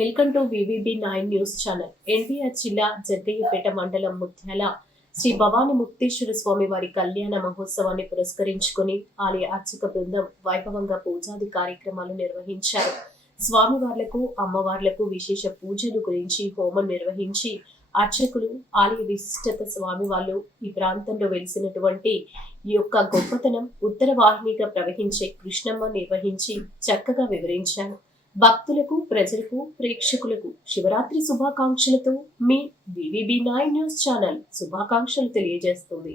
Welcome to VVB nine news channel. NTR జిల్లా జగ్గయ్యపేట మండలం ముత్యాల శ్రీ భవాని ముక్తేశ్వర స్వామి వారి కళ్యాణ మహోత్సవాన్ని పురస్కరించుకుని ఆలయ అర్చక బృందం వైభవంగా పూజాది కార్యక్రమాలు నిర్వహించారు. స్వామివార్లకు అమ్మవార్లకు విశేష పూజలు గురించి హోమం నిర్వహించి అర్చకులు ఆలయ విశిష్టత స్వామి వాళ్ళు ఈ ప్రాంతంలో వెలిసినటువంటి ఈ యొక్క గొప్పతనం ఉత్తర వాహినిగా ప్రవహించే కృష్ణమ్మ నిర్వహించి చక్కగా వివరించారు. భక్తులకు ప్రజలకు ప్రేక్షకులకు శివరాత్రి శుభాకాంక్షలతో మీ వివిబి నైన్ న్యూస్ ఛానల్ శుభాకాంక్షలు తెలియజేస్తుంది.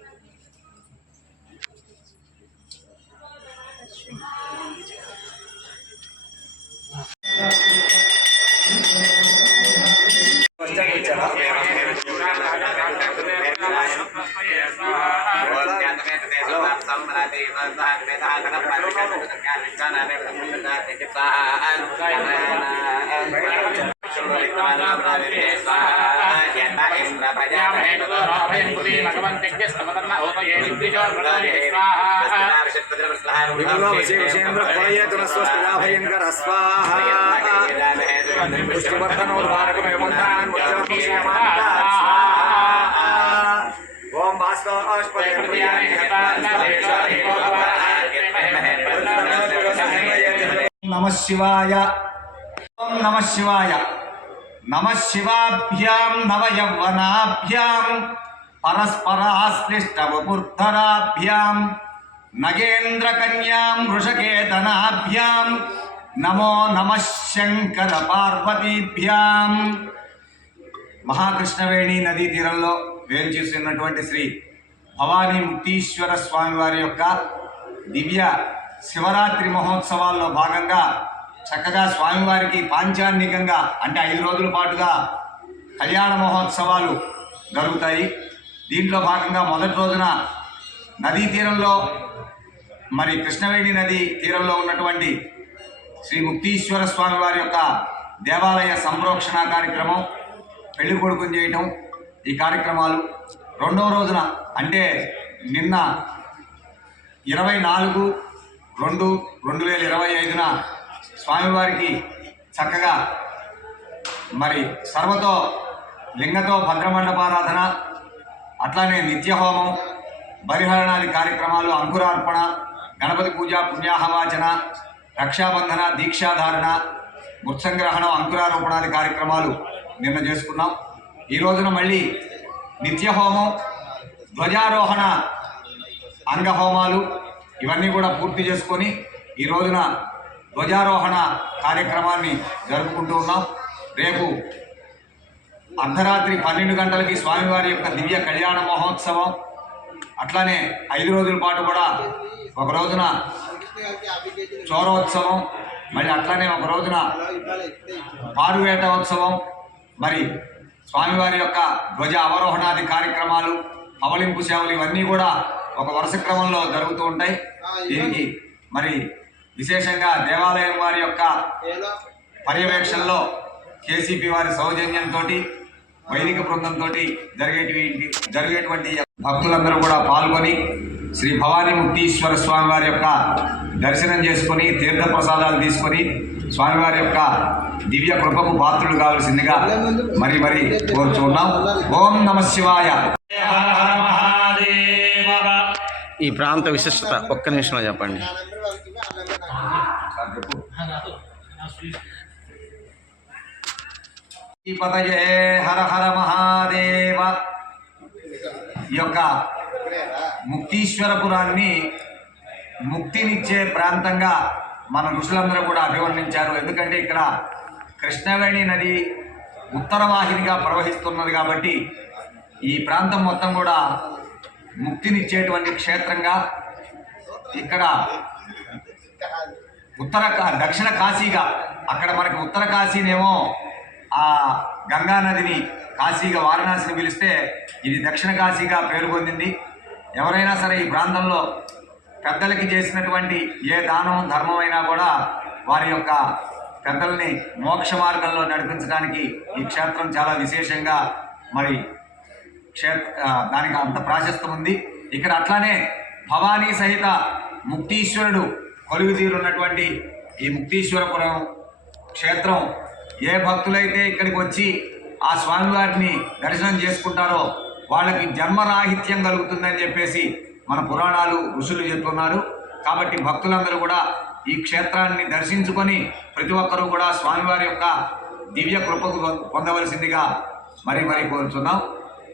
బాబుజీ అల్లగానే భయంకర స్వాహ ఓం శివాయ. ఓం నమ శివాయ. నమ శివాభ్యాం నవ యౌవనాభ్యాం పరస్పరాశ్లిష్టవపుర్ధరాభ్యాం నగేంద్రకన్యాం వృషకేతనాభ్యాం నమో నమ శంకర పార్వతీభ్యాం మహాకృష్ణవేణి నదీ తీరంలో వేంచేస్తున్నటువంటి శ్రీ భవానీ ముక్తీశ్వర స్వామివారి యొక్క దివ్య శివరాత్రి మహోత్సవాల్లో భాగంగా చక్కగా స్వామివారికి పాంచాన్నికంగా అంటే ఐదు రోజుల పాటుగా కళ్యాణ మహోత్సవాలు జరుగుతాయి. దీంట్లో భాగంగా మొదటి రోజున నదీ తీరంలో మరి కృష్ణవేణి నది తీరంలో ఉన్నటువంటి శ్రీ ముక్తీశ్వర స్వామి వారి యొక్క దేవాలయ సంరక్షణ కార్యక్రమం పెళ్ళి కొడుకుని చేయటం ఈ కార్యక్రమాలు. రెండవ రోజున అంటే నిన్న ఇరవై నాలుగు రెండు రెండు వేల ఇరవై ఐదున స్వామివారికి చక్కగా మరి సర్వతో లింగతో భద్రమండపారాధన అట్లానే నిత్యహోమం బరిహరణాది కార్యక్రమాలు అంకురార్పణ గణపతి పూజ పుణ్యాహవాచన రక్షాబంధన దీక్షాధారణ మృత్సంగ్రహణం అంకురారోపణాది కార్యక్రమాలు నిన్న చేసుకున్నాం. ఈ రోజున మళ్ళీ నిత్యహోమం ధ్వజారోహణ అంగహోమాలు ఇవన్నీ కూడా పూర్తి చేసుకొని ఈ రోజున ధ్వజారోహణ కార్యక్రమాన్ని జరుపుకుంటూ ఉన్నాం. రేపు అర్ధరాత్రి పన్నెండు గంటలకి స్వామివారి యొక్క దివ్య కళ్యాణ మహోత్సవం. అట్లానే ఐదు రోజుల పాటు కూడా ఒక రోజున చోరోత్సవం. మరి అట్లానే ఒక రోజున పారువేట ఉత్సవం. మరి స్వామివారి యొక్క ధ్వజ అవరోహణాది కార్యక్రమాలు అవలింపు సేవలు ఇవన్నీ కూడా ఒక వరుస క్రమంలో జరుగుతూ ఉంటాయి. దీనికి మరి విశేషంగా దేవాలయం వారి యొక్క పర్యవేక్షణలో కేసీపీ వారి సౌజన్యంతో వైదిక బృందంతో జరిగేటువంటి జరిగేటువంటి భక్తులందరూ కూడా పాల్గొని శ్రీ భవానీ ముక్తీశ్వర స్వామి వారి యొక్క దర్శనం చేసుకొని తీర్థ ప్రసాదాలు తీసుకొని స్వామివారి యొక్క దివ్య కృపకు పాత్రులు కావలసిందిగా మరి మరి కోరుచున్నాం. ఓం నమ శివాయ. హర హర మహాదేవ ఈ ప్రాంత విశిష్టత ఒక్క నిమిషంలో చెప్పండి. హర హర మహాదేవ. ఈ యొక్క ముక్తీశ్వరపురాన్ని ముక్తినిచ్చే ప్రాంతంగా మన ఋషులందరూ కూడా అభివర్ణించారు. ఎందుకంటే ఇక్కడ కృష్ణవేణి నది ఉత్తర వాహినిగా ప్రవహిస్తున్నది కాబట్టి ఈ ప్రాంతం మొత్తం కూడా ముక్తినిచ్చేటువంటి క్షేత్రంగా ఇక్కడ ఉత్తర కా- దక్షిణ కాశీగా అక్కడ మనకి ఉత్తర కాశీనేమో ఆ గంగా నదిని కాశీగా వారణాసిని పిలిస్తే ఇది దక్షిణ కాశీగా పేరు పొందింది. ఎవరైనా సరే ఈ ప్రాంతంలో పెద్దలకి చేసినటువంటి ఏ దానం ధర్మమైనా కూడా వారి యొక్క పెద్దల్ని మోక్ష మార్గంలో నడిపించడానికి ఈ క్షేత్రం చాలా విశేషంగా మరి క్షేత్ర దానికి అంత ప్రాశస్తం ఉంది. ఇక్కడ అట్లానే భవానీ సహిత ముక్తీశ్వరుడు కొలువు తీరున్నటువంటి ఈ ముక్తీశ్వరపురం క్షేత్రం ఏ భక్తులైతే ఇక్కడికి వచ్చి ఆ స్వామివారిని దర్శనం చేసుకుంటారో వాళ్ళకి జన్మరాహిత్యం కలుగుతుందని చెప్పేసి మన పురాణాలు ఋషులు చెప్తున్నారు. కాబట్టి భక్తులందరూ కూడా ఈ క్షేత్రాన్ని దర్శించుకొని ప్రతి ఒక్కరూ కూడా స్వామివారి యొక్క దివ్య కృపకు పొందవలసిందిగా మరీ మరీ కోరుతున్నాం